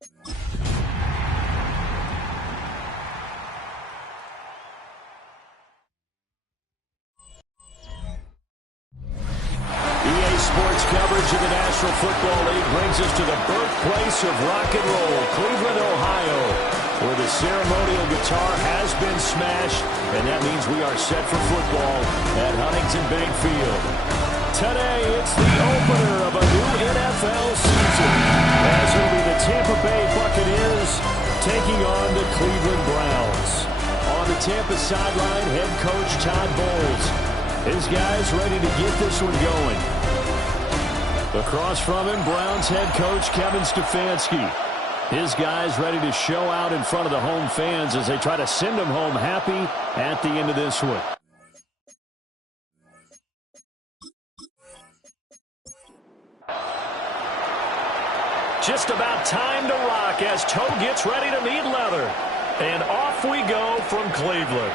EA Sports coverage of the National Football League brings us to the birthplace of rock and roll, Cleveland, Ohio, where the ceremonial guitar has been smashed, and that means we are set for football at Huntington Bank Field. Today, it's the opener of a new NFL season, as it'll be the Tampa Bay Buccaneers taking on the Cleveland Browns. On the Tampa sideline, head coach Todd Bowles. His guys ready to get this one going. Across from him, Browns head coach Kevin Stefanski. His guys ready to show out in front of the home fans as they try to send them home happy at the end of this one. Just about time to rock as toe gets ready to meet leather. And off we go from Cleveland.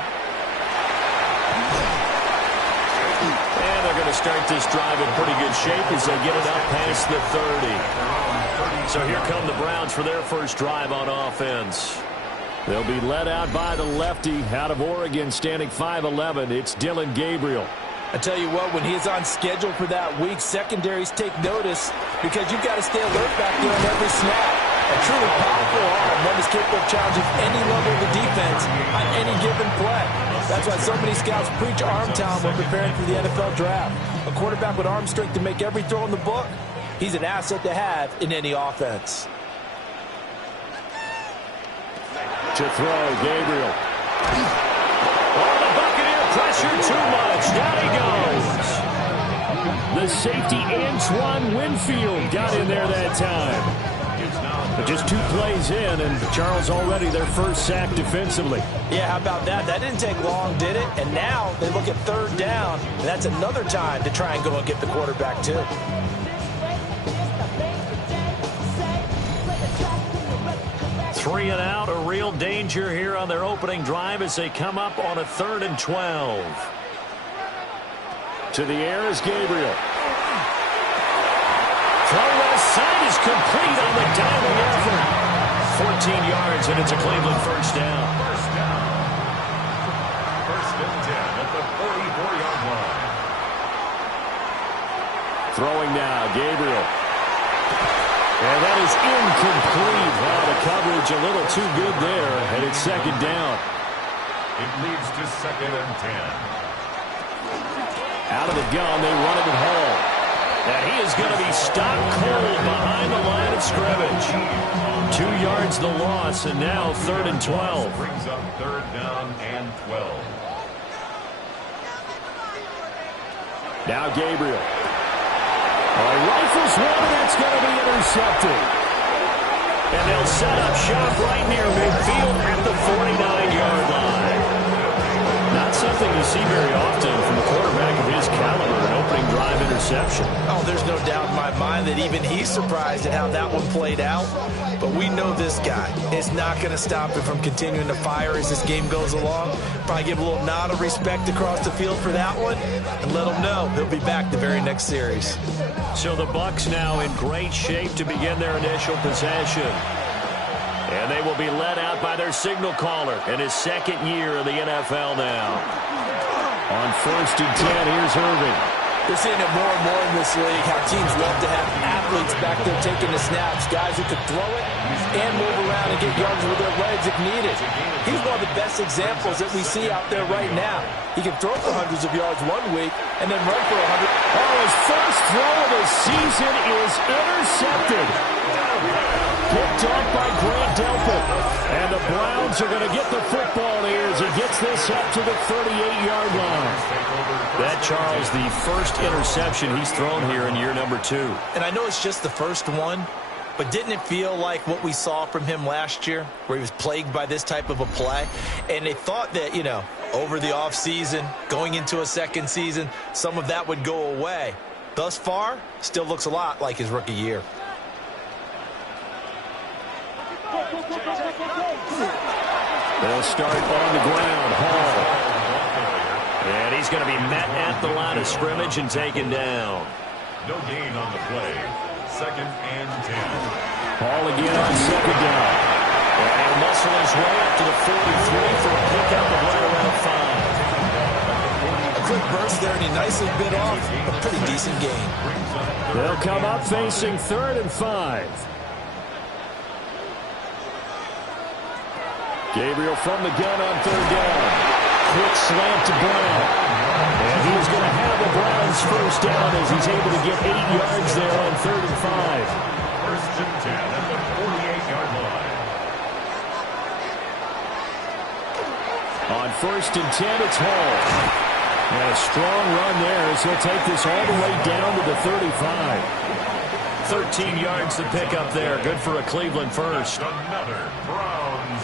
And they're going to start this drive in pretty good shape as they get it up past the 30. So here come the Browns for their first drive on offense. They'll be led out by the lefty out of Oregon, standing 5'11". It's Dillon Gabriel. I tell you what, when he's on schedule for that week, secondaries take notice because you've got to stay alert back there on every snap. A truly powerful arm, one is capable of challenging any level of the defense on any given play. That's why so many scouts preach arm talent when preparing for the NFL draft. A quarterback with arm strength to make every throw in the book, he's an asset to have in any offense. To throw, Gabriel. Oh, the Buccaneer pressure too much. Down he goes. The safety Antoine Winfield got in there that time. But just 2 plays in, and Charles already their first sack defensively. Yeah, how about that? That didn't take long, did it? And now they look at 3rd down, and that's another time to try and go and get the quarterback, too. Three and out, a real danger here on their opening drive as they come up on a 3rd and 12. To the air is Gabriel. Throw left side is complete on the diving effort. 14 yards, and it's a Cleveland first down. First down. 1st and 10 at the 44-yard line. Throwing now, Gabriel. And that is incomplete. Wow, the coverage a little too good there, and it's 2nd down. It leads to 2nd and 10. Out of the gun, they run it at Hall. And he is going to be stopped cold behind the line of scrimmage. 2 yards the loss, and now 3rd and 12. Brings up 3rd down and 12. Now Gabriel. Rifles one, and it's going to be intercepted. And they'll set up shop right near midfield at the 49-yard line. Not something you see very often from a quarterback of his caliber, an opening drive interception. Oh, there's no doubt in my mind that even he's surprised at how that one played out. But we know this guy is not going to stop him from continuing to fire as this game goes along. Probably give a little nod of respect across the field for that one and let him know he'll be back the very next series. So the Bucs now in great shape to begin their initial possession. And they will be led out by their signal caller in his 2nd year in the NFL now. On 1st and 10, here's Irving. We're seeing it more and more in this league, how teams love to have athletes back there taking the snaps, guys who could throw it and move around and get yards with their legs if needed. He's one of the best examples that we see out there right now. He can throw for hundreds of yards one week and then run for 100. Oh, his first throw of the season is intercepted. Picked off by Grant Delpit. And the Browns are going to get the football here as he gets this up to the 38-yard line. That, Charles, the first interception he's thrown here in year number 2. And I know it's just the first one, but didn't it feel like what we saw from him last year, where he was plagued by this type of a play? And they thought that, over the offseason, going into a 2nd season, some of that would go away. Thus far, still looks a lot like his rookie year. They'll start on the ground. Hall. And he's going to be met at the line of scrimmage and taken down. No gain on the play. second and 10. Ball again on second down. And he'll muscle his way up to the 43 for a pickup of right around 5. A quick burst there, and he nicely bit off a pretty decent gain. They'll come up facing 3rd and 5. Gabriel from the gun on 3rd down. Quick slant to Brown. And he's going to have the Browns first down as he's able to get 8 yards there on 3rd and 5. First and 10 at the 48-yard line. On 1st and 10, it's Hall. And a strong run there as he'll take this all the way down to the 35. 13 yards to pick up there. Good for a Cleveland first. Another Browns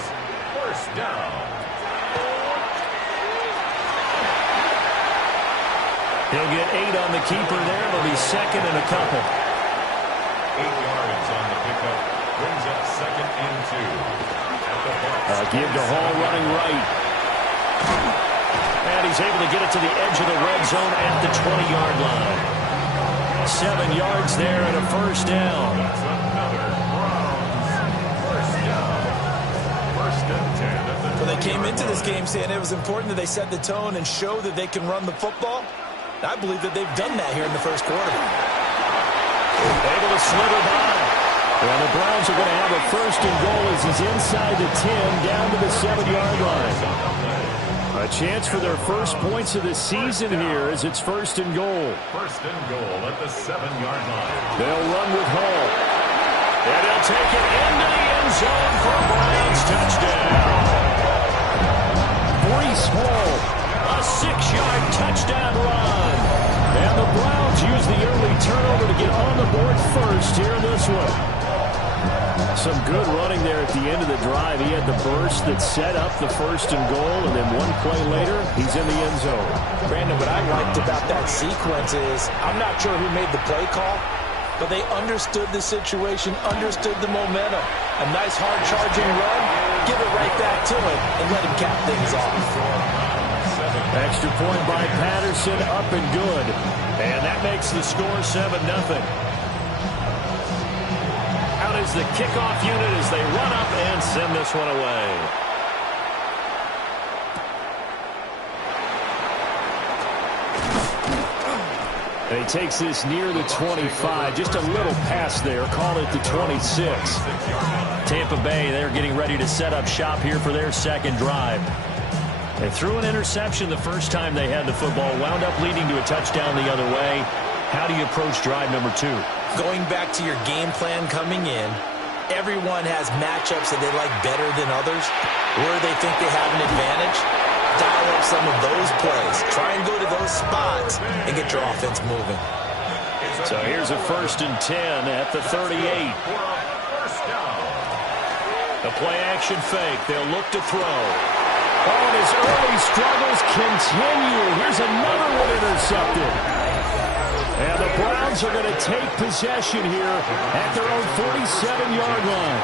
first down. He'll get 8 on the keeper there. It'll be second and a couple. 8 yards on the pickup. Brings up second and 2. At the Bucs. Give to Hall running right. And he's able to get it to the edge of the red zone at the 20-yard line. 7 yards there and a first down. That's another Browns first down. First and 10 at the 20-yard line. When they came into this game saying it was important that they set the tone and show that they can run the football, I believe that they've done that here in the first quarter. Able to slither by. And the Browns are going to have a first and goal as he's inside the 10 down to the 7-yard line. A chance for their first points of the season here as it's first and goal. First and goal at the 7-yard line. They'll run with Hall. And he'll take it into the end zone for a Browns touchdown. Breece Hall, a 6-yard touchdown run. And the Browns use the early turnover to get on the board first here in this one. Some good running there at the end of the drive. He had the burst that set up the first and goal, and then one play later, he's in the end zone. Brandon, what I liked about that sequence is I'm not sure who made the play call, but they understood the situation, understood the momentum. A nice hard-charging run, give it right back to him, and let him cap things off. Extra point by Patterson, up and good. And that makes the score 7-0. Out is the kickoff unit as they run up and send this one away. And he takes this near the 25. Just a little pass there. Call it the 26. Tampa Bay, they're getting ready to set up shop here for their second drive. They threw an interception the first time they had the football, wound up leading to a touchdown the other way. How do you approach drive number 2? Going back to your game plan coming in, everyone has matchups that they like better than others, where they think they have an advantage. Dial up some of those plays. Try and go to those spots and get your offense moving. So here's a 1st and 10 at the 38. The play action fake. They'll look to throw. Oh, and his early struggles continue. Here's another one intercepted. And the Browns are going to take possession here at their own 47-yard line.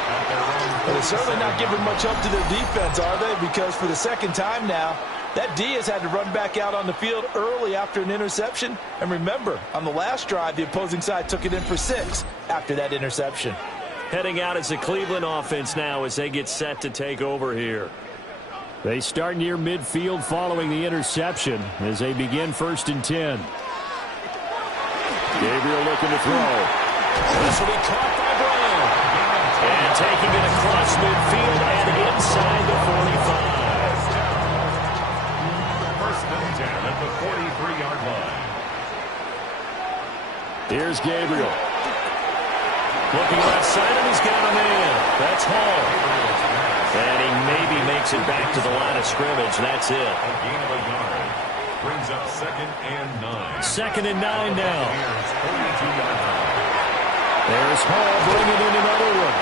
Well, they're certainly not giving much up to their defense, are they? Because for the second time now, that D has had to run back out on the field early after an interception. And remember, on the last drive, the opposing side took it in for 6 after that interception. Heading out as the Cleveland offense now as they get set to take over here. They start near midfield following the interception as they begin 1st and 10. Gabriel looking to throw. This will be caught by Brown. And taking it across midfield and inside the 45. First and 10 at the 43-yard line. Here's Gabriel. Looking left side, and he's got a man. That's Hall. And he maybe makes it back to the line of scrimmage. That's it. A gain of a yard. Brings up second and 9. Second and 9 now. Here's 42-yard line. There's Hall bringing in another one.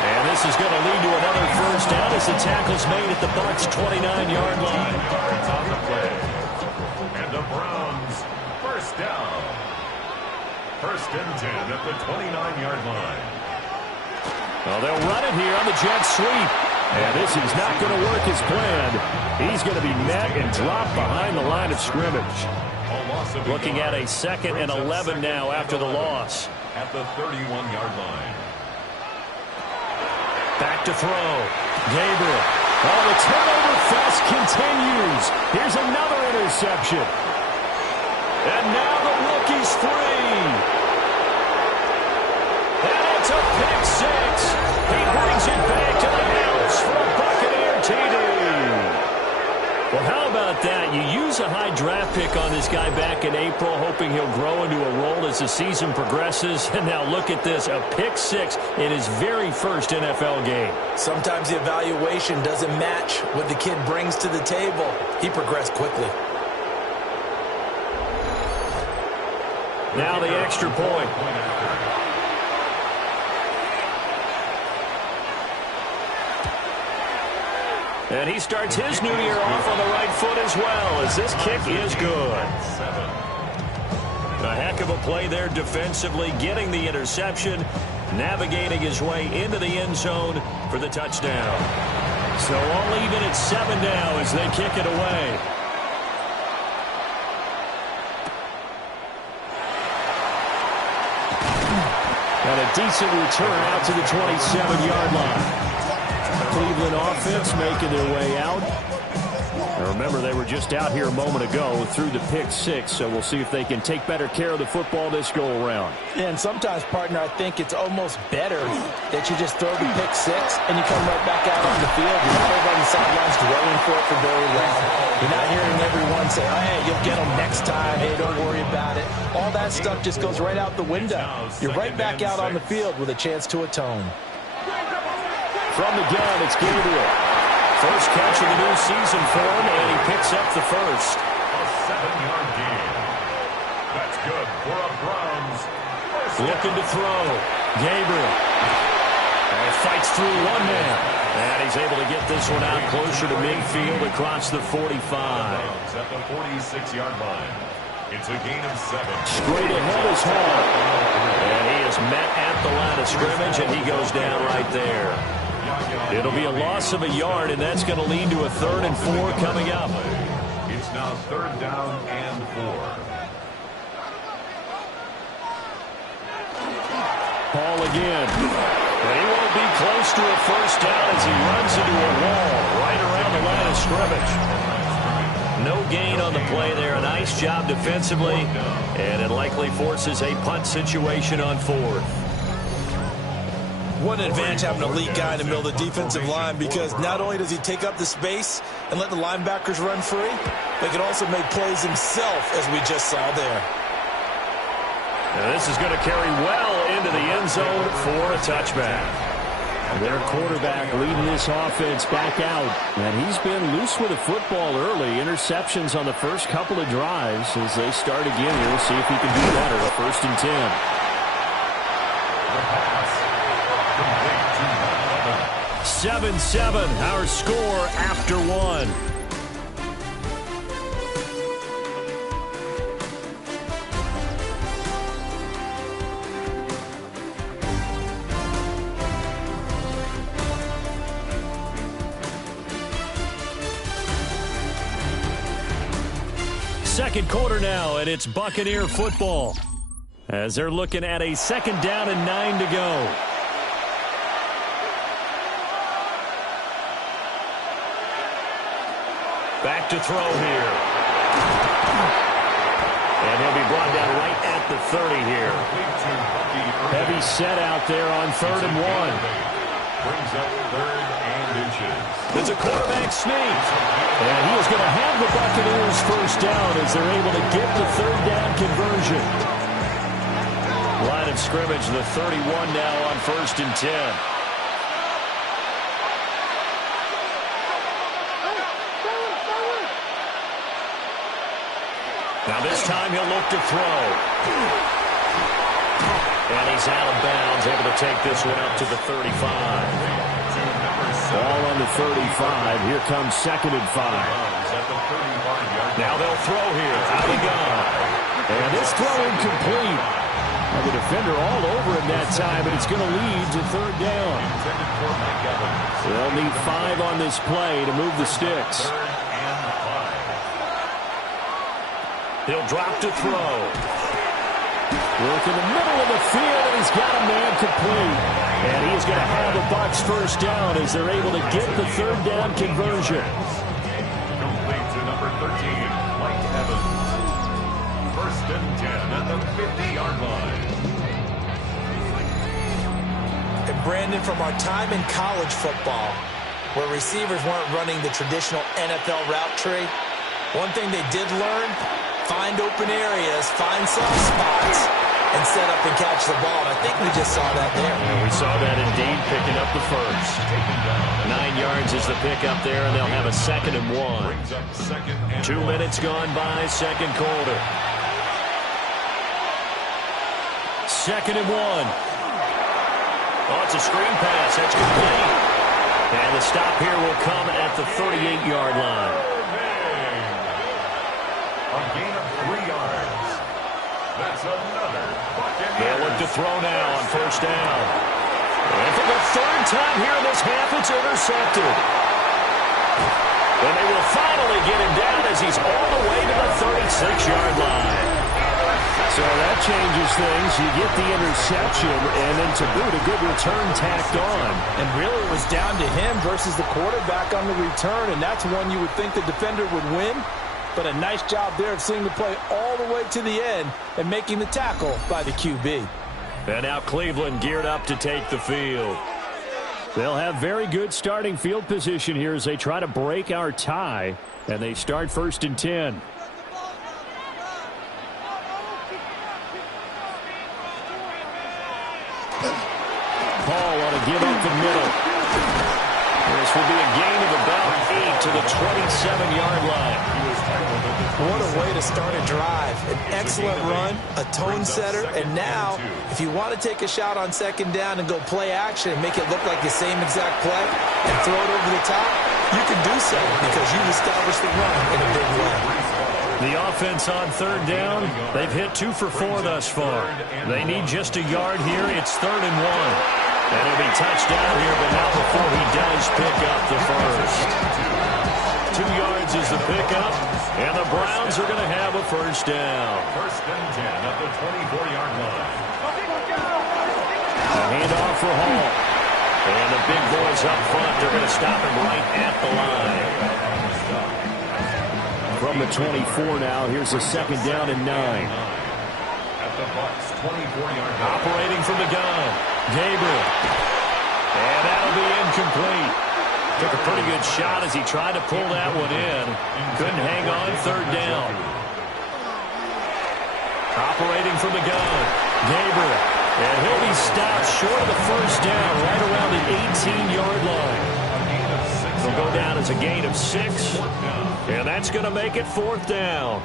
And this is going to lead to another first down as the tackle's made at the Bucs' 29-yard line. Yards on the play. And the Browns first down. First and 10 at the 29-yard line. Well, they'll run it here on the jet sweep. And this is not going to work as planned. He's going to be met and dropped behind the line of scrimmage. A Looking at a 2nd and 11 now after the loss. At the 31-yard line. Back to throw. Gabriel. Oh, the turnover fest continues. Here's another interception. And now the rookie's free. And it's a pick six. He brings it back to the house for a Buccaneer TD. Well, how about that? You use a high draft pick on this guy back in April, hoping he'll grow into a role as the season progresses. And now look at this, a pick six in his very first NFL game. Sometimes the evaluation doesn't match what the kid brings to the table. He progressed quickly. Now the extra point. And he starts his new year off on the right foot as well, as this kick is good. A heck of a play there defensively, getting the interception, navigating his way into the end zone for the touchdown. So all even at 7 now as they kick it away. And a decent return out to the 27-yard line. Cleveland offense making their way out. Now remember, they were just out here a moment ago through the pick six, so we'll see if they can take better care of the football this go-around. And sometimes, partner, I think it's almost better that you just throw the pick six and you come right back out on the field. You're not over on the sidelines dwelling for it for very long. You're not hearing everyone say, oh, hey, you'll get them next time. Hey, don't worry about it. All that stuff just goes right out the window. You're right back out on the field with a chance to atone. From the gun, it's Gabriel. First catch of the new season for him, and he picks up the first. A 7-yard gain. That's good for a Browns. Looking to throw. Gabriel. And fights through one man. And he's able to get this one out closer to midfield across the 45. At the 46-yard line. It's a gain of 7. Straight ahead is Hall. And he is met at the line of scrimmage, and he goes down right there. It'll be a loss of a yard, and that's going to lead to a 3rd and 4 coming up. It's now 3rd down and 4. Hall again. But he won't be close to a first down as he runs into a wall right around the line of scrimmage. No gain on the play there. A nice job defensively, and it likely forces a punt situation on 4th. What an advantage having an elite guy in the middle of the defensive line, because not only does he take up the space and let the linebackers run free, but he can also make plays himself, as we just saw there. Now this is going to carry well into the end zone for a touchback. Their quarterback leading this offense back out, and he's been loose with the football early. Interceptions on the first couple of drives. As they start again here, we'll see if he can do better. A 1st and 10. 7-7, our score after 1. Second quarter now, and it's Buccaneer football, as they're looking at a 2nd down and 9 to go. Back to throw here. And he'll be brought down right at the 30 here. Heavy set out there on 3rd and 1. Brings up 3rd and inches. There's a quarterback sneak. And he is going to have the Buccaneers first down as they're able to get the 3rd down conversion. Line of scrimmage, the 31 now on 1st and 10. Now this time he'll look to throw. And he's out of bounds, able to take this one up to the 35. Ball on the 35. Here comes 2nd and 5. Now they'll throw here. Out he goes. And this throw incomplete. Now the defender all over him that time, but it's going to lead to 3rd down. They'll need 5 on this play to move the sticks. He'll drop to throw. Work in the middle of the field, and he's got a man complete. And he's going to have the Bucs first down as they're able to get the third down conversion. Complete to number 13, Mike Evans. First and 10 at the 50-yard line. And Brandon, from our time in college football, where receivers weren't running the traditional NFL route tree, one thing they did learn, find open areas, find soft spots, and set up and catch the ball. And I think we just saw that there. And we saw that indeed, picking up the first. 9 yards is the pickup there, and they'll have a 2nd and 1. 2 minutes gone by, second quarter. 2nd and 1. Oh, it's a screen pass. That's complete. And the stop here will come at the 38-yard line. A gain of 3 yards. That's another Buccaneers. They'll look to throw now on first down. And for the third time here in this half, it's intercepted. And they will finally get him down as he's all the way to the 36-yard line. So that changes things. You get the interception, and then to boot, a good return tacked on. And really, it was down to him versus the quarterback on the return, and that's one you would think the defender would win. But a nice job there of seeing the play all the way to the end and making the tackle by the QB. And now Cleveland geared up to take the field. They'll have very good starting field position here as they try to break our tie, and they start 1st and 10. Paul on a give up the middle. This will be a gain of about 8 to the 27-yard line. What a way to start a drive. An excellent run, a tone setter, and now, if you want to take a shot on 2nd down and go play action and make it look like the same exact play and throw it over the top, you can do so because you've established the run in a big way. The offense on 3rd down, they've hit 2 for 4 thus far. They need just a yard here. It's 3rd and 1. And he'll be touched down here, but not before he does pick up the first. 2 yards is the pickup, and the Browns are going to have a first down. 1st and 10 at the 24-yard line. A handoff for Hall. And the big boys up front, they're going to stop him right at the line. From the 24 now, here's a 2nd down and 9. At the Bucs 24-yard line. Operating from the gun, Gabriel. And that'll be incomplete. Took a pretty good shot as he tried to pull that one in. Couldn't hang on 3rd down. Operating from the gun, Gabriel. And he'll be stopped short of the first down right around the 18-yard line. He'll go down as a gain of 6. And that's going to make it 4th down.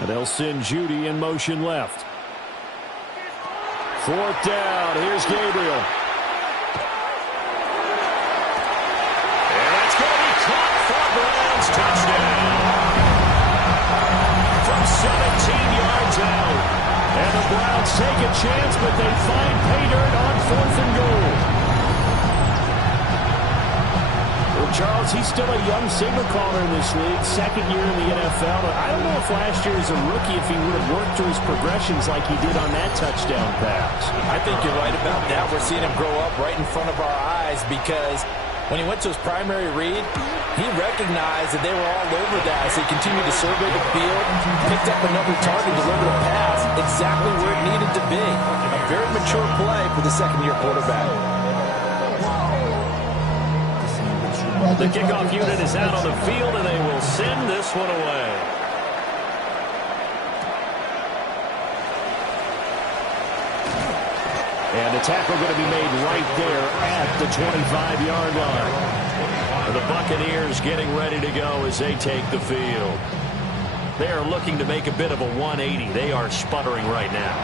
And they'll send Judy in motion left. 4th down. Here's Gabriel. And that's going to be caught for Browns touchdown. From 17 yards out. And the Browns take a chance, but they find pay dirt on 4th and goal. Well, Charles, he's still a young signal caller in this league, 2nd year in the NFL. I don't know if last year as a rookie, if he would have worked through his progressions like he did on that touchdown pass. I think you're right about that. We're seeing him grow up right in front of our eyes because when he went to his primary read, he recognized that they were all over that as he continued to survey the field, picked up another target, delivered a pass exactly where it needed to be. A very mature play for the 2nd-year quarterback. The kickoff unit is out on the field, and they will send this one away. And the tackle going to be made right there at the 25-yard line. The Buccaneers getting ready to go as they take the field. They are looking to make a bit of a 180. They are sputtering right now.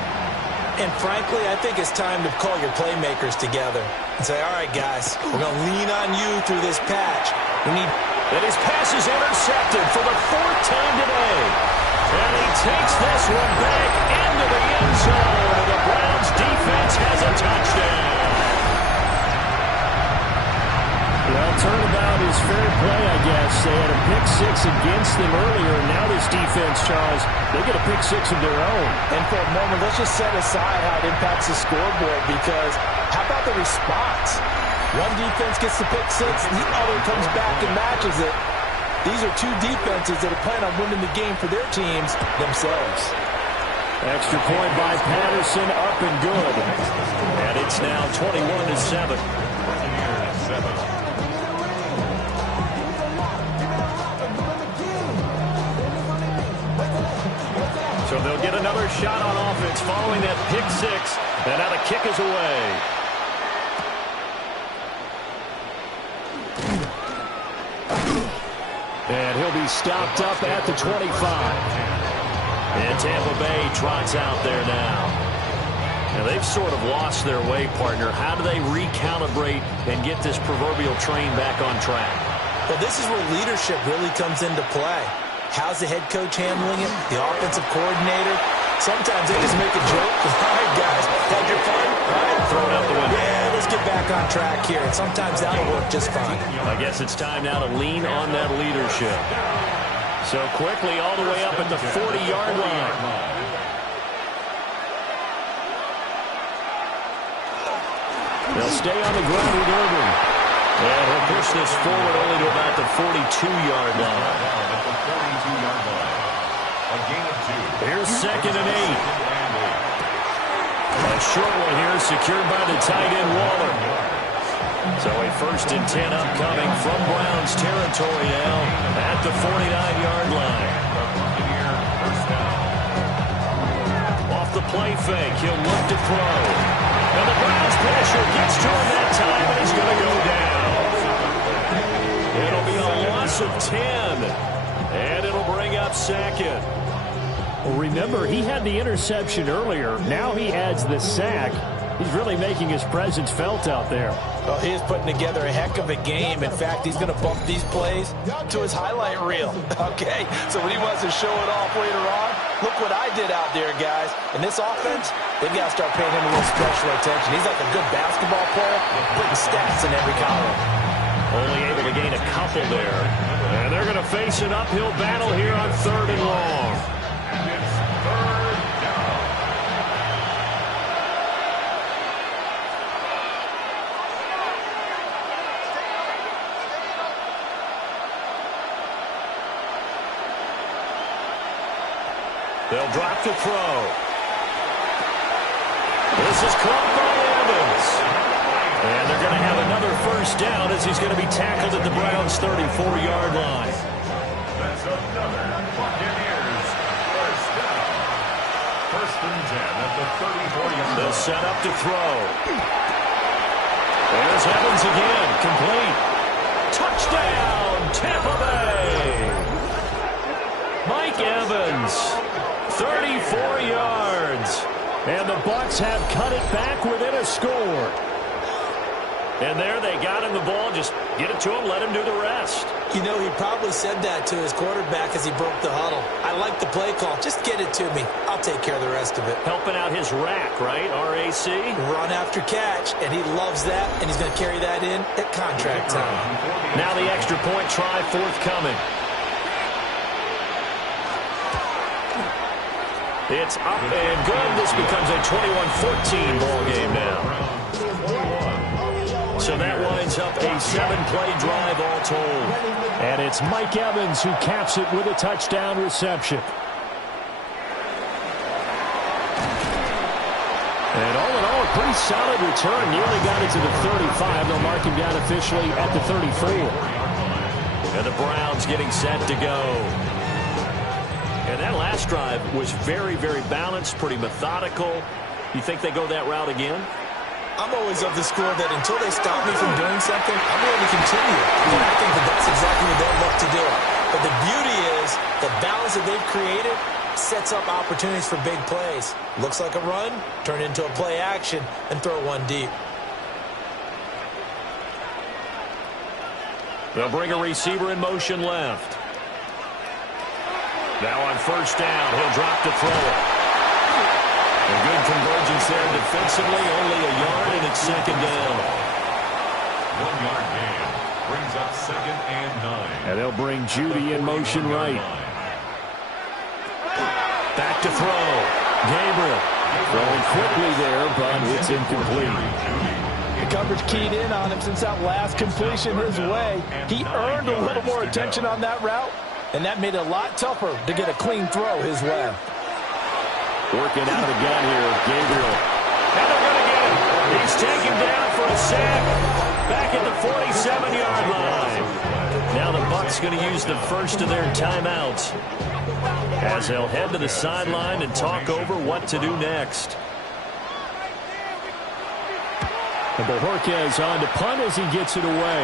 And frankly, I think it's time to call your playmakers together and say, all right, guys, we're going to lean on you through this patch. We need... And his pass is intercepted for the 4th time today. And he takes this one back into the end zone. And the Browns defense has a touchdown. Well, turnabout is fair play, I guess. They had a pick six against them earlier, and now this defense, Charles, they get a pick six of their own. And for a moment, let's just set aside how it impacts the scoreboard, because how about the response? One defense gets the pick six, the other comes back and matches it. These are two defenses that are planning on winning the game for their teams themselves. Extra point by Patterson, up and good. And it's now 21-7. So they'll get another shot on offense following that pick six. And now the kick is away. And he'll be stopped up at the 25. And Tampa Bay trots out there now. Now they've sort of lost their way, partner. How do they recalibrate and get this proverbial train back on track? Well, this is where leadership really comes into play. How's the head coach handling it? The offensive coordinator? Sometimes they just make a joke. All right, guys, had your fun? All right, throw it out the window. Yeah, let's get back on track here. And sometimes that'll work just fine. I guess it's time now to lean on that leadership. So quickly all the way up at the 40-yard line. They'll stay on the ground with Irvin. And he'll push this forward only to about the 42-yard line. Here's 2nd and 8. A short one here secured by the tight end Waller. So a 1st and 10 upcoming from Browns territory now at the 49-yard line. Off the play fake, he'll look to throw. And the Browns pressure gets to him that time, and he's going to go down. It'll be a loss of 10, and it'll bring up 2nd. Well, remember, he had the interception earlier. Now he adds the sack. He's really making his presence felt out there. Well, he is putting together a heck of a game. In fact, he's going to bump these plays to his highlight reel. Okay, so when he wants to show it off later on, look what I did out there, guys. In this offense, they've got to start paying him a little special attention. He's like a good basketball player, putting stats in every column. Only able to gain a couple there. And they're going to face an uphill battle here on 3rd and long. They'll drop to throw. This is caught by Evans. And they're going to have another 1st down as he's going to be tackled at the Browns' 34-yard line. That's another Buccaneers 1st down. 1st and 10 at the 34-yard line. They'll set up to throw. There's Evans again, complete. Touchdown, Tampa Bay. Mike Evans. 34 yards. And the Bucs have cut it back within a score. And there they got him the ball. Just get it to him, let him do the rest. You know, he probably said that to his quarterback as he broke the huddle. I like the play call. Just get it to me. I'll take care of the rest of it. Helping out his rack, right? RAC? Run after catch, and he loves that, and he's going to carry that in at contract time. Now the extra point try forthcoming. It's up and good. This becomes a 21-14 ball game now. So that winds up a 7-play drive all told. And it's Mike Evans who caps it with a touchdown reception. And all in all, a pretty solid return. Nearly got it to the 35. They'll mark him down officially at the 34. And the Browns getting set to go. And that last drive was very, very balanced, pretty methodical. You think they go that route again? I'm always of the school that until they stop me from doing something, I'm going to continue. And I think that that's exactly what they'll look to do. But the beauty is the balance that they've created sets up opportunities for big plays. Looks like a run, turn into a play action, and throw one deep. They'll bring a receiver in motion left. Now on 1st down, he'll drop to throw it. A good convergence there defensively, only a yard, and it's 2nd down. 1-yard gain. Brings up 2nd and 9. And they'll bring Judy in motion right. Back to throw. Gabriel throwing quickly there, but it's incomplete. The coverage keyed in on him since that last completion his way. He earned a little more attention on that route, and that made it a lot tougher to get a clean throw his way. Working out again here, Gabriel. And they're going to get him. He's taken down for a sack back at the 47-yard line. Now the Bucs going to use the first of their timeouts as they'll head to the sideline and talk over what to do next. And Bojorquez on to punt as he gets it away.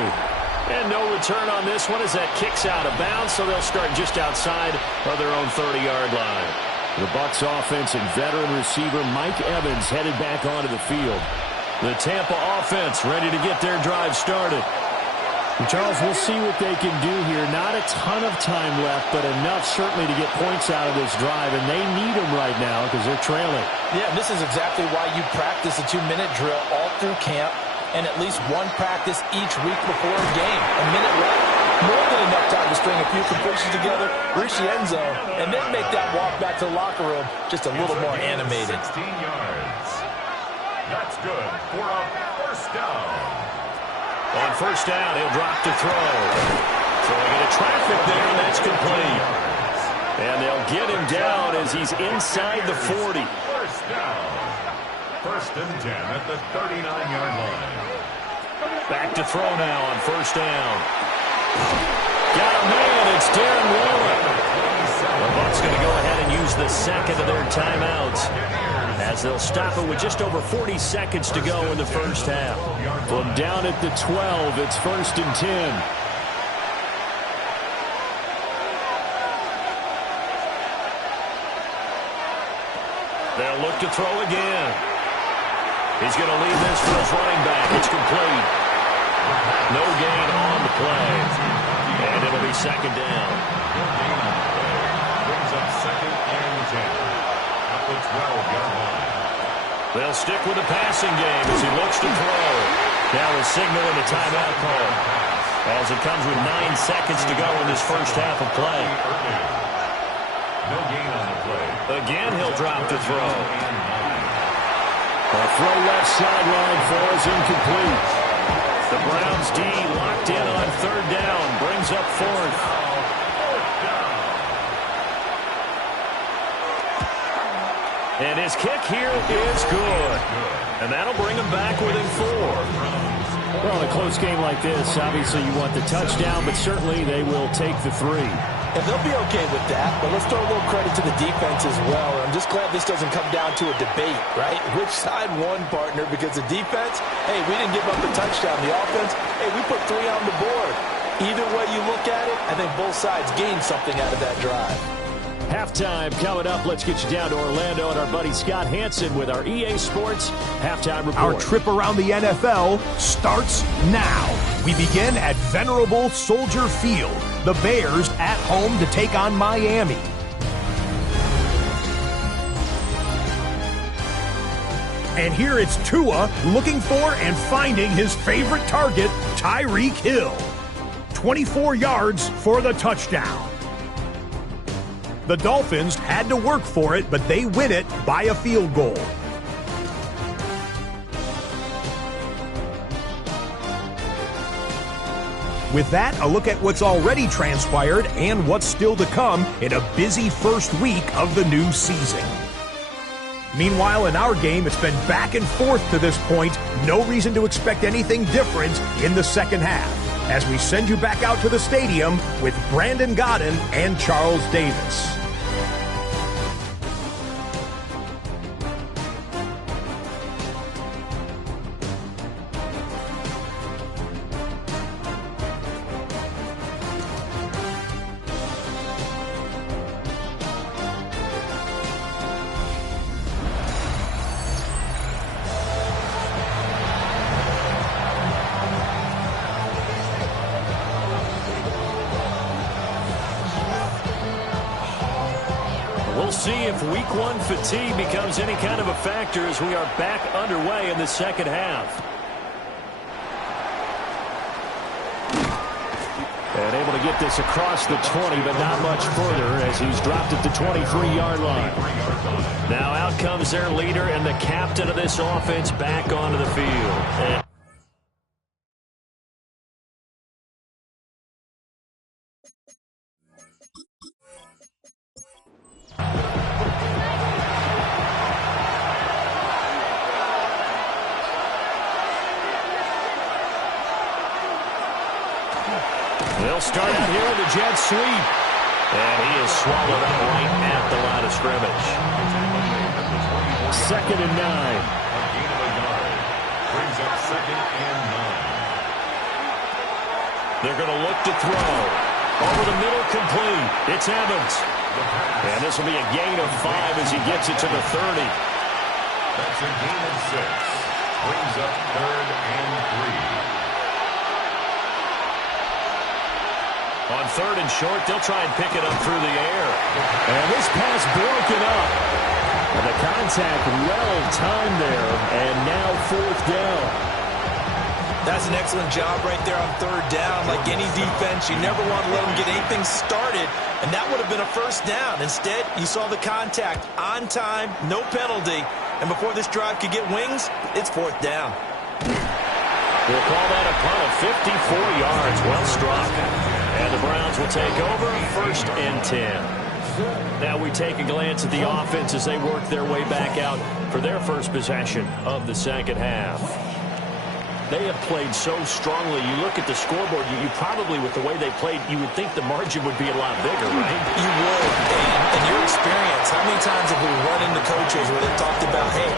And no return on this one as that kicks out of bounds, so they'll start just outside of their own 30-yard line. The Bucs offense and veteran receiver Mike Evans headed back onto the field. The Tampa offense ready to get their drive started. And Charles, we'll see what they can do here. Not a ton of time left, but enough certainly to get points out of this drive, and they need them right now because they're trailing. Yeah, this is exactly why you practice a 2-minute drill all through camp and at least one practice each week before a game. A minute left, more than enough time to string a few completions together, reach the end zone, and then make that walk back to the locker room just a little more animated. 16 yards. That's good for a first down. On first down, he'll drop to throw. Throwing into traffic there, and that's complete. And they'll get him down as he's inside the 40. First down. 1st and 10 at the 39-yard line. Back to throw now on first down. Got a man, it's Darren Waller. The Bucs going to go ahead and use the second of their timeouts as they'll stop it with just over 40 seconds to go in the first half. From down at the 12, it's 1st and 10. They'll look to throw again. He's going to leave this for his running back. It's complete. No gain on the play. And it'll be 2nd down. Brings up 2nd and 10 at the 12-yard line. They'll stick with the passing game as he looks to throw. Now a signal in the timeout call as it comes with 9 seconds to go in this first half of play. No gain on the play. Again, he'll drop to throw. A throw left sideline for is incomplete. The Browns D locked in on 3rd down. Brings up 4th. And his kick here is good. And that'll bring him back within 4. Well, in a close game like this, obviously you want the touchdown, but certainly they will take the 3. And they'll be okay with that, but let's throw a little credit to the defense as well. I'm just glad this doesn't come down to a debate, right? Which side won, partner? Because the defense, hey, we didn't give up the touchdown. The offense, hey, we put 3 on the board. Either way you look at it, I think both sides gained something out of that drive. Halftime coming up. Let's get you down to Orlando and our buddy Scott Hansen with our EA Sports Halftime Report. Our trip around the NFL starts now. We begin at venerable Soldier Field. The Bears at home to take on Miami. And here it's Tua looking for and finding his favorite target, Tyreek Hill. 24 yards for the touchdown. The Dolphins had to work for it, but they win it by a field goal. With that, a look at what's already transpired and what's still to come in a busy first week of the new season. Meanwhile, in our game, it's been back and forth to this point. No reason to expect anything different in the second half, as we send you back out to the stadium with Brandon Godden and Charles Davis. We'll see if week 1 fatigue becomes any kind of a factor as we are back underway in the second half. And able to get this across the 20, but not much further as he's dropped at the 23-yard line. Now out comes their leader and the captain of this offense back onto the field. They'll start out here with the jet sweep. And he is swallowed up right at the line of scrimmage. 2nd and 9. Brings up 2nd and 9. They're going to look to throw. Over the middle, complete. It's Evans. And this will be a gain of 5 as he gets it to the 30. That's a gain of 6. Brings up 3rd and 3. On 3rd and short, they'll try and pick it up through the air. And this pass broken up. And the contact well timed there. And now 4th down. That's an excellent job right there on 3rd down. Like any defense, you never want to let them get anything started. And that would have been a 1st down. Instead, you saw the contact on time, no penalty. And before this drive could get wings, it's 4th down. We'll call that a punt of 54 yards. Well struck. And the Browns will take over 1st and 10. Now we take a glance at the offense as they work their way back out for their first possession of the second half. They have played so strongly. You look at the scoreboard, you probably, with the way they played, you would think the margin would be a lot bigger, right? You would. And your experience, how many times have we run into coaches where they've talked about, hey,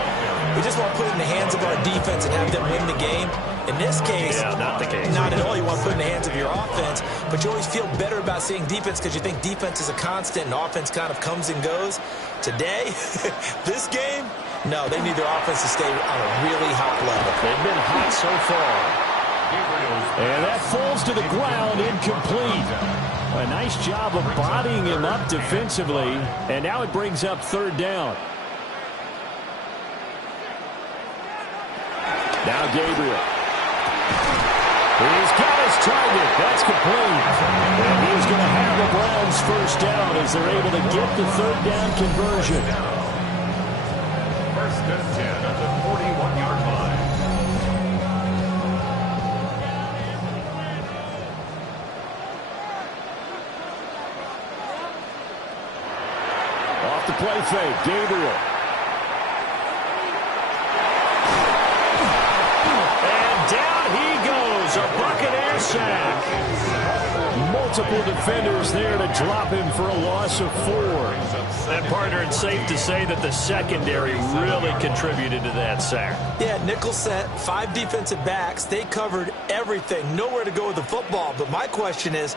we just want to put it in the hands of our defense and have them win the game? In this case, yeah, not the case. Not at all. You want to put it in the hands of your offense, but you always feel better about seeing defense because you think defense is a constant and offense kind of comes and goes. Today, this game, no, they need their offense to stay on a really hot level. They've been hot so far. And that falls to the ground, incomplete. A nice job of bodying him up defensively, and now it brings up 3rd down. Now Gabriel. He's got his target. That's complete. And he's going to have the Browns 1st down as they're able to get the 3rd down conversion. 1st and 10 at the 41-yard line. Off the play fake, Gabriel. A Buccaneer sack. Multiple defenders there to drop him for a loss of 4. And, partner, it's safe to say that the secondary really contributed to that sack. Yeah, nickel set, 5 defensive backs. They covered everything. Nowhere to go with the football. But my question is,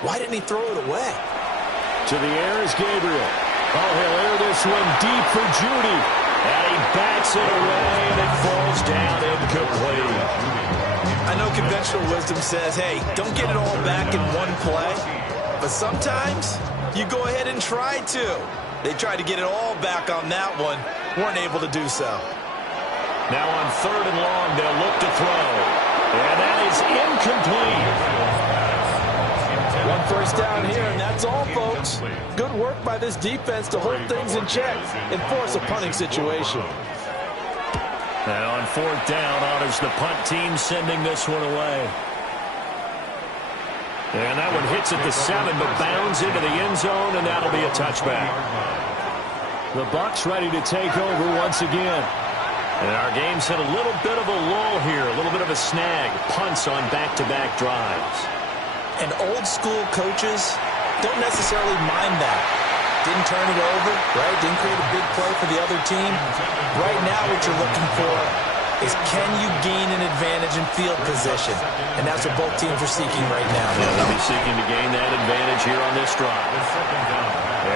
why didn't he throw it away? To the air is Gabriel. Oh, he'll air this one deep for Judy. And he backs it away, and it falls down incomplete. I know conventional wisdom says, hey, don't get it all back in one play. But sometimes you go ahead and try to. They tried to get it all back on that one. Weren't able to do so. Now on 3rd and long, they'll look to throw. And that is incomplete. 1 1st down here, and that's all, folks. Good work by this defense to hold things in check and force a punting situation. And on 4th down, honors the punt team sending this one away. And that one hits at the 7, but bounds into the end zone, and that'll be a touchback. The Bucs ready to take over once again. And our game's hit a little bit of a lull here, a little bit of a snag. Punts on back-to-back drives. And old-school coaches don't necessarily mind that. Didn't turn it over, right? Didn't create a big play for the other team. Right now what you're looking for is can you gain an advantage in field position? And that's what both teams are seeking right now. Yeah, they'll be seeking to gain that advantage here on this drive.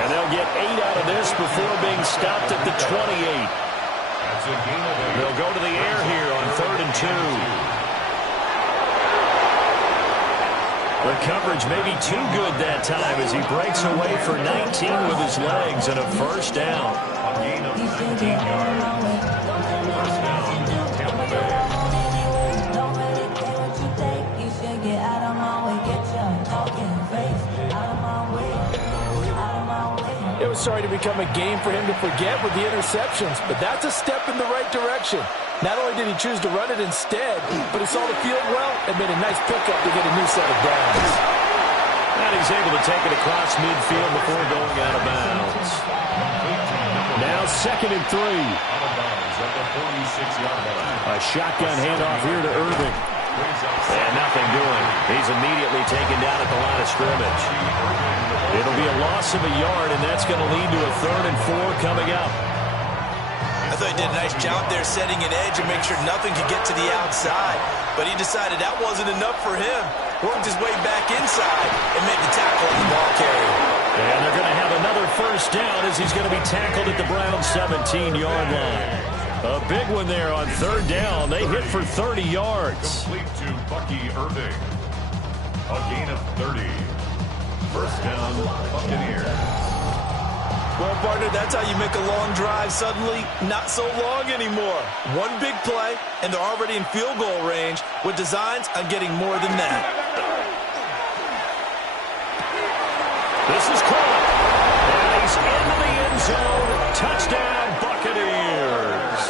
And they'll get 8 out of this before being stopped at the 28. They'll go to the air here on 3rd and 2. The coverage may be too good that time as he breaks away for 19 with his legs and a 1st down. A gain of 19 yards. 1st down, Tampa Bay. it was starting to become a game for him to forget with the interceptions, but that's a step in the right direction. Not only did he choose to run it instead, but he saw the field well and made a nice pickup to get a new set of downs. And he's able to take it across midfield before going out of bounds. Now 2nd and 3. A shotgun handoff here to Irving. And nothing doing. He's immediately taken down at the line of scrimmage. It'll be a loss of a yard, and that's going to lead to a 3rd and 4 coming up. I thought he did a nice job there setting an edge and make sure nothing could get to the outside. But he decided that wasn't enough for him. Worked his way back inside and made the tackle on the ball carrier. And they're going to have another 1st down as he's going to be tackled at the Browns' 17-yard line. A big one there on 3rd down. They hit for 30 yards. Complete to Bucky Irving. A gain of 30. 1st down, Buccaneers. Well, partner, that's how you make a long drive suddenly not so long anymore. One big play, and they're already in field goal range with designs on getting more than that. This is caught. And he's into the end zone. Touchdown, Buccaneers.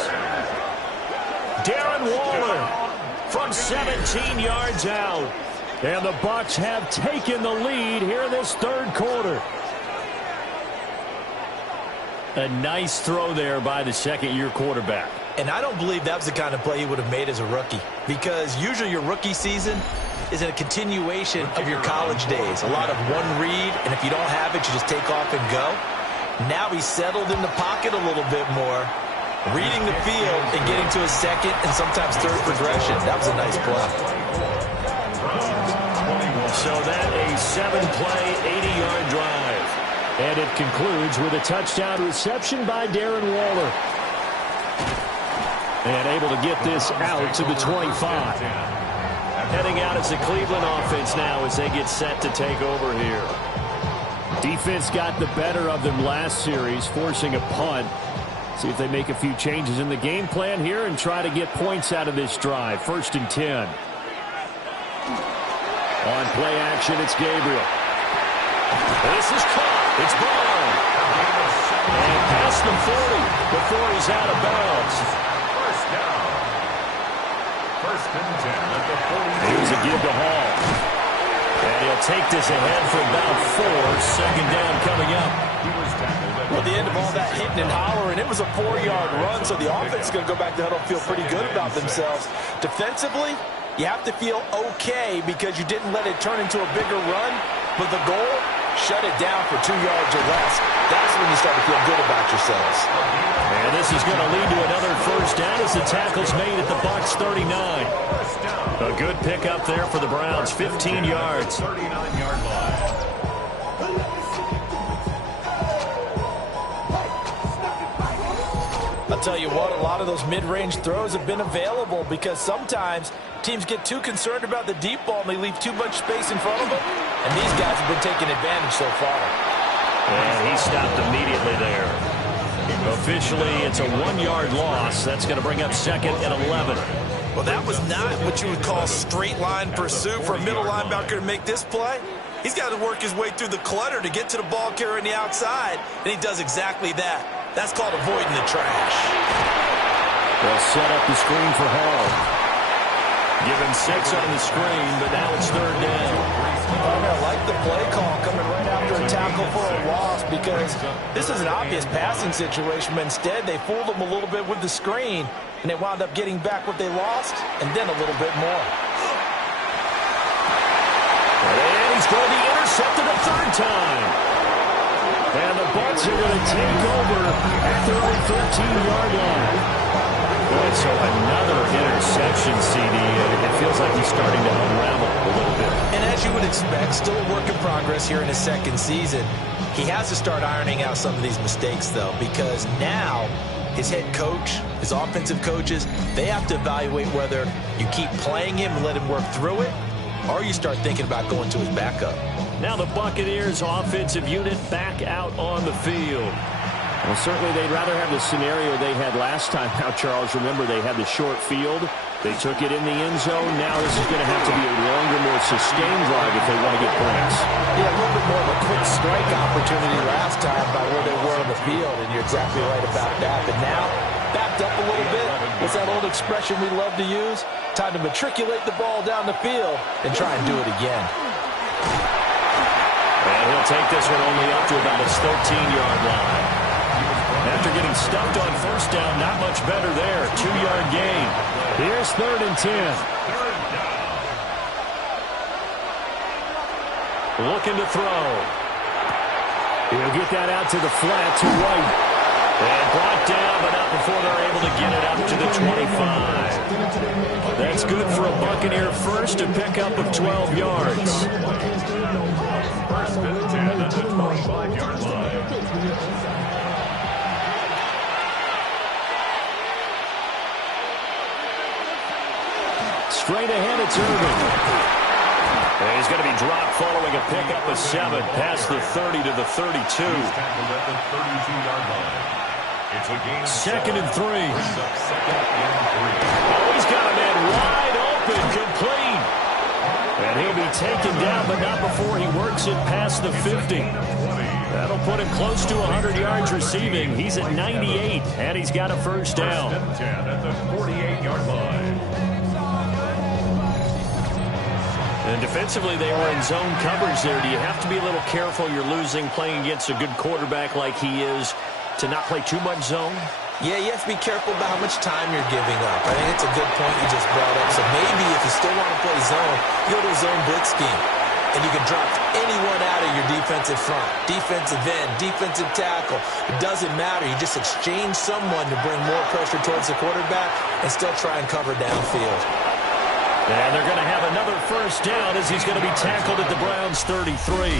Darren Waller from 17 yards out. And the Bucs have taken the lead here in this 3rd quarter. A nice throw there by the 2nd-year quarterback. And I don't believe that was the kind of play he would have made as a rookie, because usually your rookie season is a continuation of your college days. A lot of one read, and if you don't have it, you just take off and go. Now he's settled in the pocket a little bit more, reading the field and getting to his 2nd and sometimes 3rd progression. That was a nice play. So that a 7-play, 80-yard drive. And it concludes with a touchdown reception by Darren Waller. And able to get this out to the 25. Heading out as the Cleveland offense now as they get set to take over here. Defense got the better of them last series, forcing a punt. See if they make a few changes in the game plan here and try to get points out of this drive. 1st and 10. On play action, it's Gabriel. This is caught. It's Brown. And past the 40 before he's out of bounds. 1st down. 1st and 10 at the 40. Here's a give to Hall. And he'll take this ahead for about 4. 2nd down coming up. Well, the end of all that hitting and hollering, it was a 4-yard run, so the offense is going to go back to huddle and feel pretty good about themselves. Defensively, you have to feel okay because you didn't let it turn into a bigger run, but the goal, shut it down for 2 yards or less. That's when you start to feel good about yourselves. And this is going to lead to another 1st down as the tackle's made at the Bucs 39. A good pickup there for the Browns, 15 yards. 39-yard line. I'll tell you what, a lot of those mid-range throws have been available because sometimes teams get too concerned about the deep ball and they leave too much space in front of them. And these guys have been taking advantage so far. And he stopped immediately there. Officially, it's a 1-yard loss. That's going to bring up 2nd and 11. Well, that was not what you would call straight line pursuit for a middle linebacker to make this play. He's got to work his way through the clutter to get to the ball carrier on the outside, and he does exactly that. That's called avoiding the trash. They'll set up the screen for Hall. Given 6 on the screen, but now it's 3rd down. I like the play call coming right after a tackle for a loss because this is an obvious passing situation, but instead they fooled them a little bit with the screen, and they wound up getting back what they lost and then a little bit more. And he's going to be intercepted a 3rd time. And the Bucs are going to take over at their own 13-yard line. Boy, so another interception, CD. It feels like he's starting to unravel a little bit. And as you would expect, still a work in progress here in his 2nd season. He has to start ironing out some of these mistakes, though, because now his head coach, his offensive coaches, they have to evaluate whether you keep playing him and let him work through it, or you start thinking about going to his backup. Now the Buccaneers offensive unit back out on the field. Well, certainly they'd rather have the scenario they had last time. Now, Charles, remember they had the short field. They took it in the end zone. Now this is going to have to be a longer, more sustained drive if they want to get points. Yeah, a little bit more of a quick strike opportunity last time by where they were on the field, and you're exactly right about that. But now, backed up a little bit. What's that old expression we love to use? Time to matriculate the ball down the field and try and do it again. And he'll take this one only up to about his 13-yard line. After getting stuffed on first down, not much better there. 2-yard gain. Here's 3rd and 10. Looking to throw. He'll get that out to the flat to White. And brought down, but not before they're able to get it up to the 25. That's good for a Buccaneer first, a pickup of 12 yards. First and 10 at the 25-yard line. Straight ahead, it's Irvin. And he's going to be dropped following a pickup of 7 past the 30 to the 32. He's tackled at the 32-yard line. It's a gain of 2nd and 3. Second and 3. Oh, he's got a man wide open, complete. And he'll be taken down, but not before he works it past the 50. That'll put him close to 100 yards receiving. He's at 98, and he's got a first down. First and 10 at the 48-yard line. And defensively, they were in zone coverage there. Do you have to be a little careful? You're losing playing against a good quarterback like he is to not play too much zone? Yeah, you have to be careful about how much time you're giving up. I think it's a good point you just brought up. So maybe if you still want to play zone, you go to a zone blitz scheme. And you can drop anyone out of your defensive front. Defensive end, defensive tackle. It doesn't matter. You just exchange someone to bring more pressure towards the quarterback and still try and cover downfield. And they're going to have another first down as he's going to be tackled at the Browns' 33.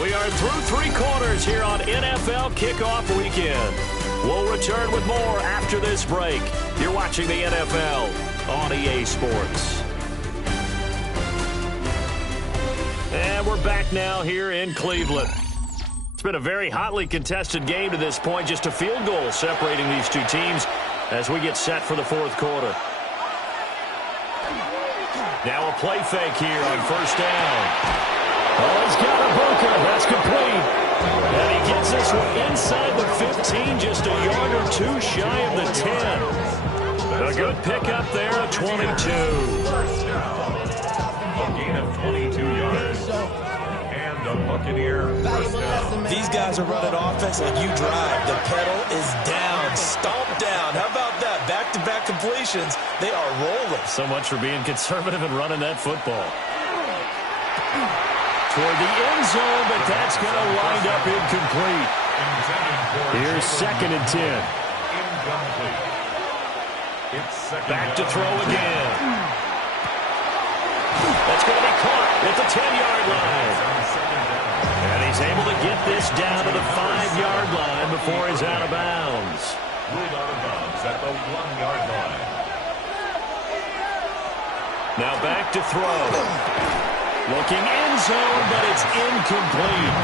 We are through 3 quarters here on NFL Kickoff Weekend. We'll return with more after this break. You're watching the NFL on EA Sports. And we're back now here in Cleveland. It's been a very hotly contested game to this point. Just a field goal separating these two teams as we get set for the 4th quarter. Now a play fake here on first down. Oh, he's got a bunker. That's complete. And he gets this one inside the 15, just a yard or 2 shy of the 10. A good pickup there, a 22. First down. A gain of 22 yards. And a Buccaneer first down. These guys are running offense like you drive. The pedal is down, stomped down. How about that? Back-to-back completions. They are rolling. So much for being conservative and running that football. Toward the end zone, but that's going to wind up incomplete. Here's 2nd and 10. Incomplete. It's second Back to down. throw again. That's going to be caught at the 10-yard line. And he's able to get this down to the 5-yard line before he's out of bounds. Ruled out of bounds at the 1-yard line. Now back to throw. Looking end zone, but it's incomplete.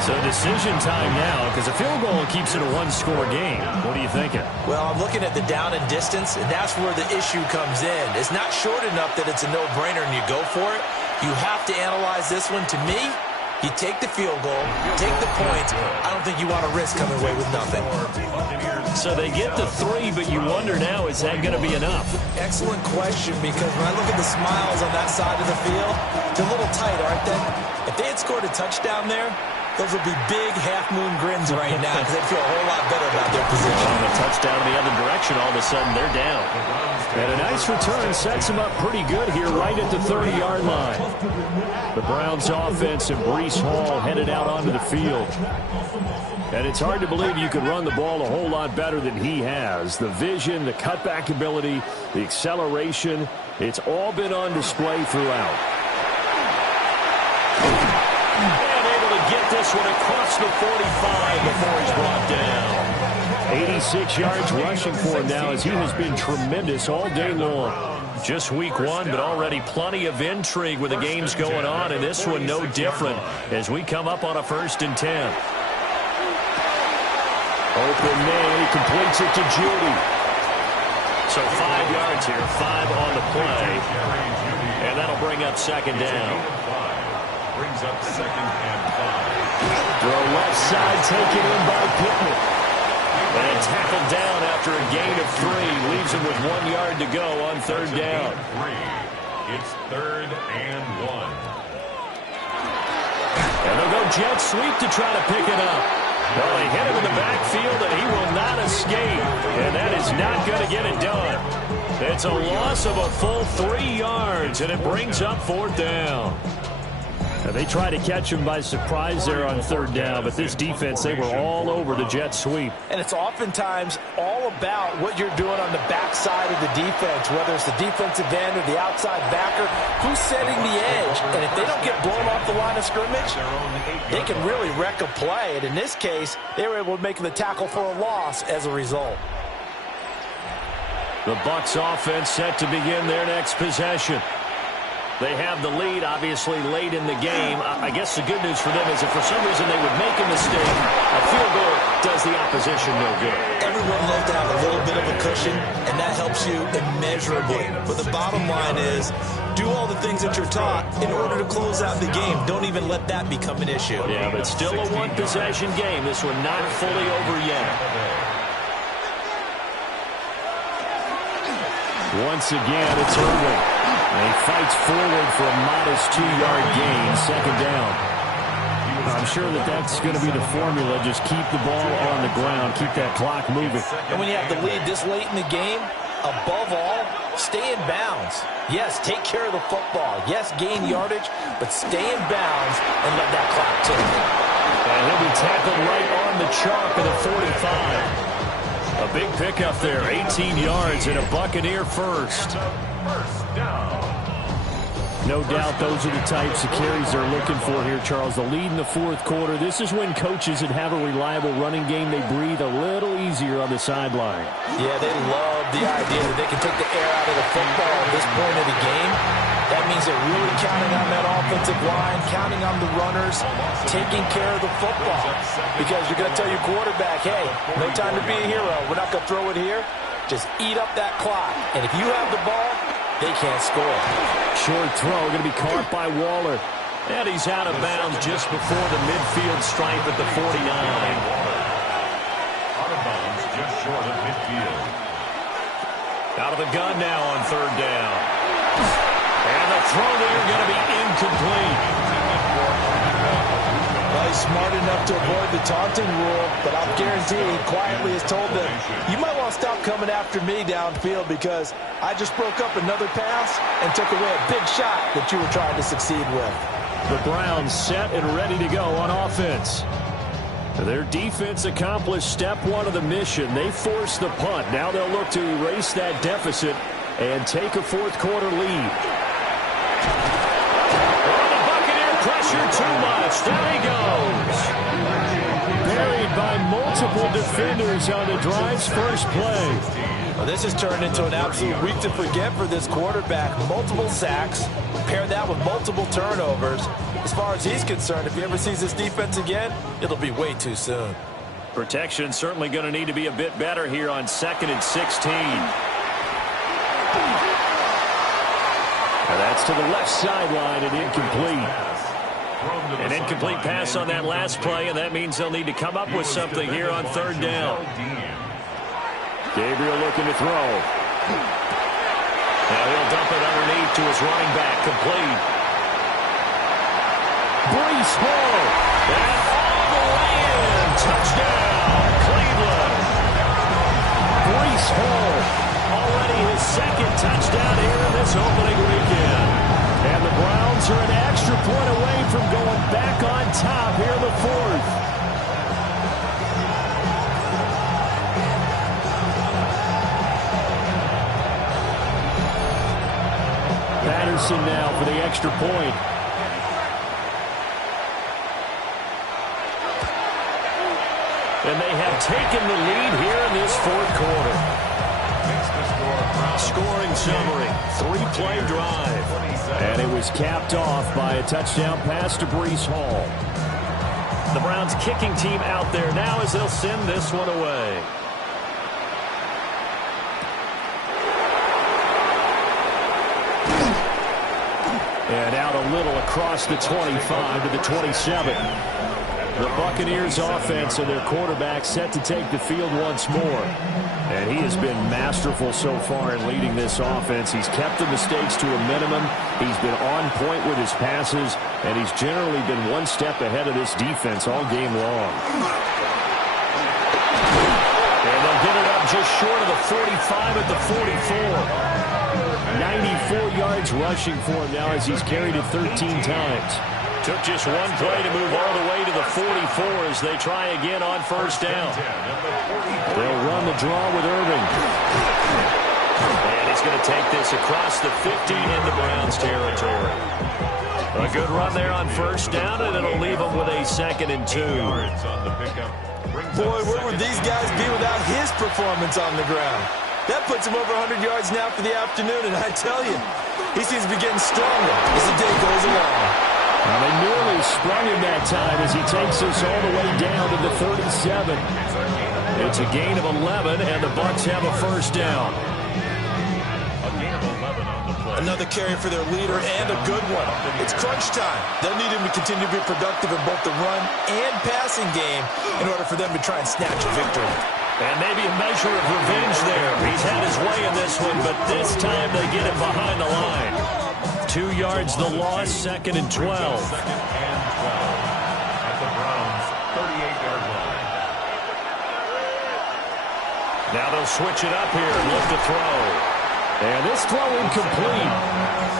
So decision time now, because a field goal keeps it a 1-score game. What are you thinking? Well, I'm looking at the down and distance, and that's where the issue comes in. It's not short enough that it's a no-brainer and you go for it. You have to analyze this one. To me, you take the field goal, take the points. I don't think you want to risk coming away with nothing. So they get the 3, but you wonder now, is that going to be enough? Excellent question, because when I look at the smiles on that side of the field, they're a little tight, aren't they? If they had scored a touchdown there, those would be big half-moon grins right now because they'd feel a whole lot better about their position. On a touchdown the other direction, all of a sudden they're down. And a nice return sets them up pretty good here right at the 30-yard line. The Browns offense and Breece Hall headed out onto the field. And it's hard to believe you could run the ball a whole lot better than he has. The vision, the cutback ability, the acceleration, it's all been on display throughout. And able to get this one across the 45 before he's brought down. 86 yards rushing for him now as he has been tremendous all day long. Just week 1, but already plenty of intrigue with the games going on, and this one no different as we come up on a 1st and 10. Open man, he completes it to Judy. So 5 yards here, 5 on the play. And that'll bring up second down. Brings up second and 5. Throw left side, taken in by Pittman. And tackled down after a gain of 3. Leaves him with 1 yard to go on third down. It's third and 1. And they'll go jet sweep to try to pick it up. Well, they hit him in the backfield, and he will not escape. And that is not going to get it done. It's a loss of a full 3 yards, and it brings up fourth down. Now, they tried to catch him by surprise there on third down, but this defense, they were all over the jet sweep. And it's oftentimes all about what you're doing on the backside of the defense, whether it's the defensive end or the outside backer, who's setting the edge. And if they don't get blown off the line of scrimmage, they can really wreck a play. And in this case, they were able to make the tackle for a loss as a result. The Bucs offense set to begin their next possession. They have the lead, obviously, late in the game. I guess the good news for them is if for some reason they would make a mistake, a field goal does the opposition no good. Everyone loves to have a little bit of a cushion, and that helps you immeasurably. But the bottom line is, do all the things that you're taught in order to close out the game. Don't even let that become an issue. Yeah, but still a one-possession game. This one not fully over yet. Once again, it's Irving. And he fights forward for a modest 2-yard gain, second down. I'm sure that's going to be the formula. Just keep the ball on the ground, keep that clock moving. And when you have the lead this late in the game, above all, stay in bounds. Yes, take care of the football. Yes, gain yardage, but stay in bounds and let that clock tick. And he'll be tackled right on the chalk of the 45. A big pickup there, 18 yards and a Buccaneer first. First down. No doubt those are the types of carries they're looking for here, Charles. The lead in the fourth quarter. This is when coaches that have a reliable running game, they breathe a little easier on the sideline. Yeah, they love the idea that they can take the air out of the football at this point of the game. That means they're really counting on that offensive line, counting on the runners, taking care of the football. Because you're going to tell your quarterback, hey, no time to be a hero. We're not going to throw it here. Just eat up that clock. And if you have the ball, they can't score. Short throw going to be caught by Waller. And he's out of bounds just before the midfield stripe at the 49. Out of bounds just short of midfield. Out of the gun now on third down. And the throw there going to be incomplete. Well, he's smart enough to avoid the taunting rule, but I'll guarantee he quietly has told them, you might want to stop coming after me downfield because I just broke up another pass and took away a big shot that you were trying to succeed with. The Browns set and ready to go on offense. Their defense accomplished step one of the mission. They forced the punt. Now they'll look to erase that deficit and take a fourth quarter lead. Pressure too much. There he goes. Buried by multiple defenders on the drive's first play. Well, this has turned into an absolute week to forget for this quarterback. Multiple sacks. Pair that with multiple turnovers. As far as he's concerned, if he ever sees this defense again, it'll be way too soon. Protection certainly going to need to be a bit better here on 2nd and 16. And that's to the left sideline and incomplete. An incomplete pass on that last play, and that means they'll need to come up with something here on third down. Gabriel looking to throw. Now he'll dump it underneath to his running back, complete. Breece Hall. And all the way in. Touchdown, Cleveland. Breece Hall. Already his second touchdown here in this opening weekend. And the Browns are an extra point away from going back on top here in the fourth. Patterson now for the extra point. And they have taken the lead here in this fourth quarter. Scoring summary, 3-play drive. And it was capped off by a touchdown pass to Breece Hall. The Browns kicking team out there now as they'll send this one away. And out a little across the 25 to the 27. The Buccaneers offense and their quarterback set to take the field once more. And he has been masterful so far in leading this offense. He's kept the mistakes to a minimum. He's been on point with his passes, and he's generally been one step ahead of this defense all game long. And they'll get it up just short of the 45 at the 44. 94 yards rushing for him now as he's carried it 13 times. Took just one play to move all the way to the 44 as they try again on first down. They'll run the draw with Irving. And he's going to take this across the 50 into Browns territory. A good run there on first down, and it'll leave them with a 2nd and 2. Boy, where would these guys be without his performance on the ground? That puts him over 100 yards now for the afternoon, and I tell you, he seems to be getting stronger as the day goes along. Well, they nearly sprung him that time as he takes us all the way down to the 37. It's a gain of 11, and the Bucs have a first down. Another carry for their leader, and a good one. It's crunch time. They'll need him to continue to be productive in both the run and passing game in order for them to try and snatch a victory. And maybe a measure of revenge there. He's had his way in this one, but this time they get it behind the line. 2 yards the loss, 2nd and 12. At the Browns' 38-yard line. Now they'll switch it up here and look to throw. And this throw incomplete.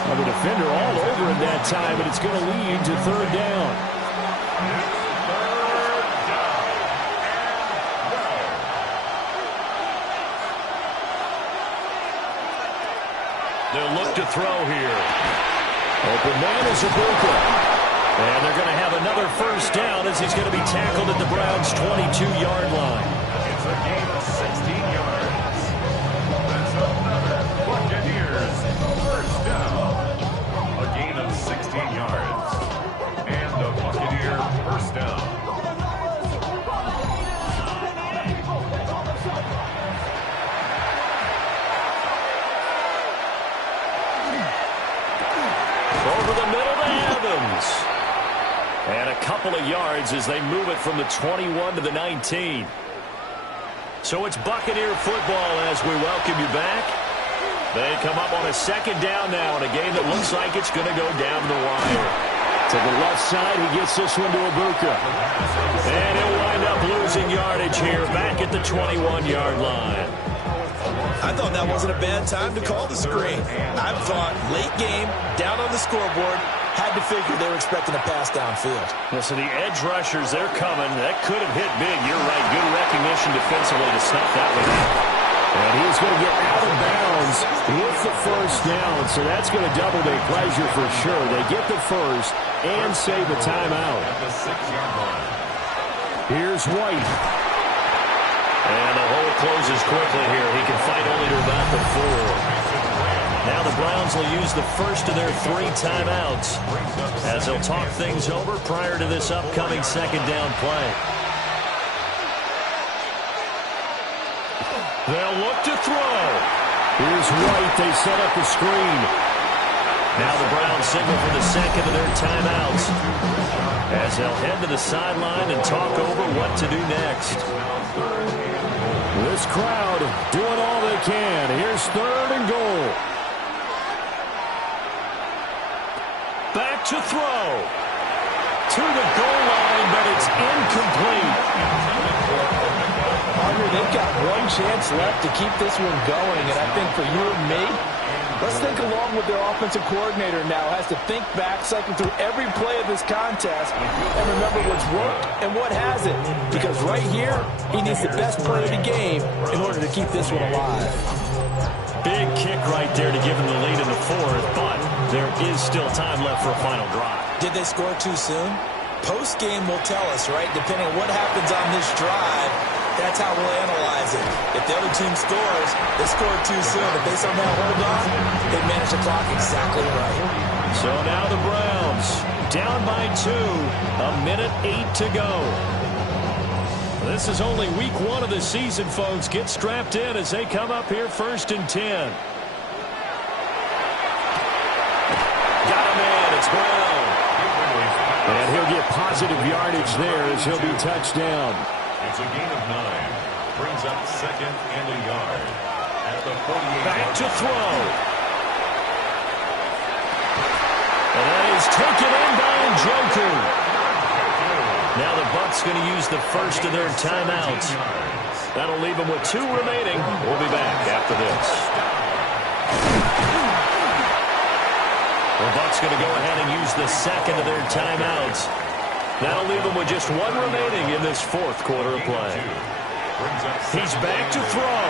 Well, the defender all over him that time, but it's going to lead to 3rd down. They'll look to throw here. Open man is Ibuka. And they're going to have another first down as he's going to be tackled at the Browns' 22-yard line. It's a gain of 16 yards. That's another Buccaneers first down. A gain of 16 yards. And a Buccaneer first down. Over the middle to Evans. And a couple of yards as they move it from the 21 to the 19. So it's Buccaneer football as we welcome you back. They come up on a 2nd down now in a game that looks like it's going to go down the wire. To the left side, he gets this one to Ibuka. And he'll wind up losing yardage here back at the 21-yard line. I thought that wasn't a bad time to call the screen. I thought late game, down on the scoreboard, had to figure they were expecting a pass downfield. Listen, the edge rushers, they're coming. That could have hit big. You're right. Good recognition defensively to snuff that one out. And he's going to get out of bounds with the first down, so that's going to double their pleasure for sure. They get the first and save a timeout. At the 6-yard line. Here's White. And the hole closes quickly here. He can fight only to about the 4. Now the Browns will use the first of their 3 timeouts as they'll talk things over prior to this upcoming 2nd down play. They'll look to throw. Here's White. They set up the screen. Now the Browns signal for the 2nd of their timeouts as they'll head to the sideline and talk over what to do next. This crowd doing all they can. Here's 3rd and goal. Back to throw. To the goal line, but it's incomplete. Harder, they've got one chance left to keep this one going, and I think for you and me, let's think along with their offensive coordinator now. Has to think back, cycle through every play of this contest, and remember what's worked and what hasn't. Because right here, he needs the best play of the game in order to keep this one alive. Big kick right there to give him the lead in the 4th, but there is still time left for a final drive. Did they score too soon? Post-game will tell us, right? Depending on what happens on this drive, that's how we'll analyze it. If the other team scores, they scored too soon. If they somehow hold on, they manage the clock exactly right. So now the Browns down by 2. 1:08 to go. This is only week 1 of the season, folks. Get strapped in as they come up here 1st and 10. Got him in. It's Brown. And he'll get positive yardage there as he'll be touched down. It's a gain of 9. Brings up 2nd and a yard. At the 48. Back to throw. And that is taken in by Njoku. Now the Bucs going to use the first of their timeouts. That'll leave them with 2 remaining. We'll be back after this. The Bucs going to go ahead and use the second of their timeouts. That'll leave them with just 1 remaining in this 4th quarter of play. He's back to throw.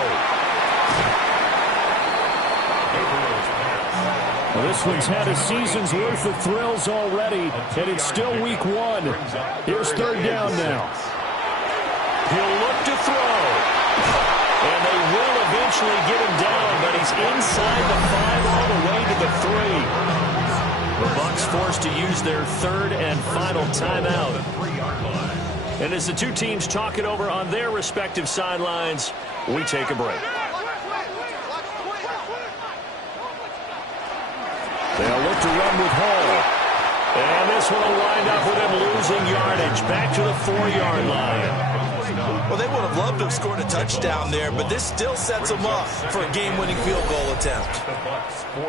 Well, this one's had a season's worth of thrills already, and it's still week 1. Here's 3rd down now. He'll look to throw. And they will eventually get him down, but he's inside the 5 all the way to the 3. The Bucs forced to use their 3rd and final timeout. And as the 2 teams talk it over on their respective sidelines, we take a break. They'll look to run with Hall. And this one will wind up with him losing yardage back to the 4-yard line. Well, they would have loved to have scored a touchdown there, but this still sets them up for a game-winning field goal attempt.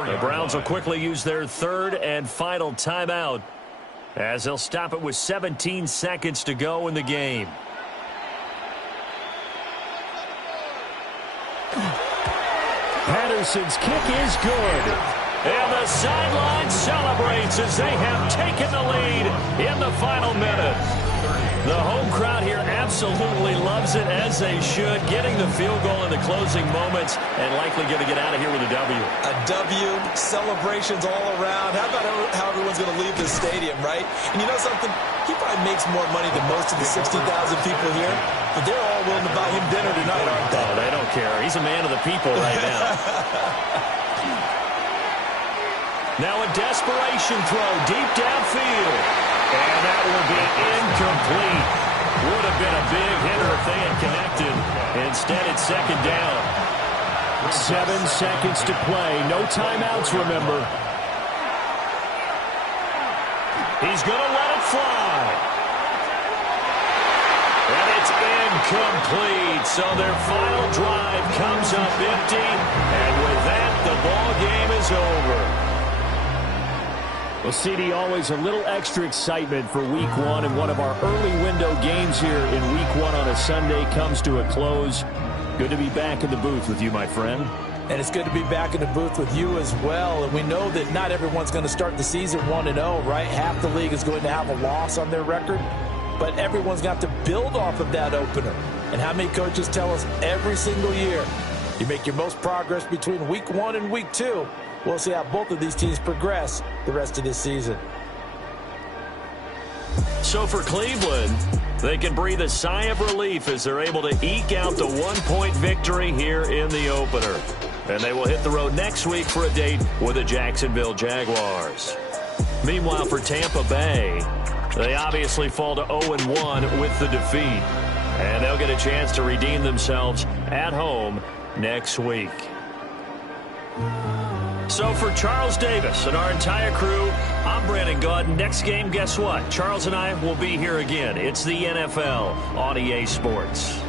The Browns will quickly use their 3rd and final timeout as they'll stop it with 17 seconds to go in the game. Patterson's kick is good. And the sideline celebrates as they have taken the lead in the final minute. The home crowd here absolutely loves it, as they should, getting the field goal in the closing moments and likely going to get out of here with a W. A W, celebrations all around. How about how everyone's going to leave the stadium, right? And you know something? He probably makes more money than most of the 60,000 people here, but they're all willing to buy him dinner tonight, aren't they? Oh, they don't care. He's a man of the people right now. Now a desperation throw deep downfield. And that will be incomplete. Would have been a big hitter if they had connected. Instead, it's 2nd down. 7 seconds to play. No timeouts, remember. He's going to let it fly. And it's incomplete. So their final drive comes up empty. And with that, the ball game is over. Well, CD, always a little extra excitement for week 1, and one of our early window games here in week 1 on a Sunday comes to a close. Good to be back in the booth with you, my friend. And it's good to be back in the booth with you as well. And we know that not everyone's going to start the season 1-0, right? Half the league is going to have a loss on their record. But everyone's got to build off of that opener. And how many coaches tell us every single year, you make your most progress between week 1 and week 2. We'll see how both of these teams progress the rest of this season. So for Cleveland, they can breathe a sigh of relief as they're able to eke out the 1-point victory here in the opener. And they will hit the road next week for a date with the Jacksonville Jaguars. Meanwhile, for Tampa Bay, they obviously fall to 0-1 with the defeat. And they'll get a chance to redeem themselves at home next week. So for Charles Davis and our entire crew, I'm Brandon Gaudin. Next game, guess what? Charles and I will be here again. It's the NFL on EA Sports.